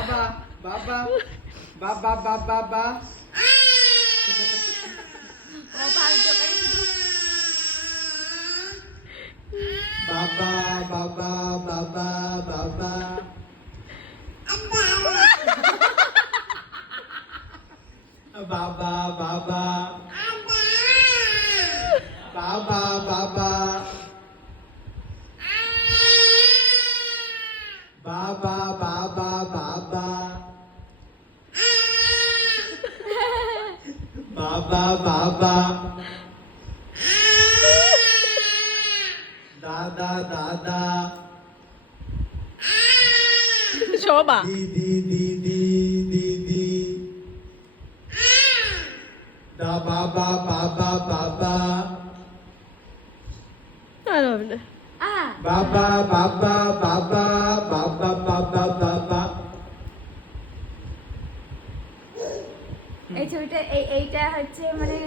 বাবা বাবা বাবা বাবা বাবা ও ভালো করে শুধু বাবা বাবা বাবা বাবা বাবা বাবা বাবা বাবা বাবা বাবা বাবা বাবা বাবা দাদা দাদা শোভা দিদি দিদি দিদি দা বাবা বাবা বাবা আর হবে না বাবা বাবা বাবা বাবা বাবা বাবা এই ছবিটা এইটা হচ্ছে মানে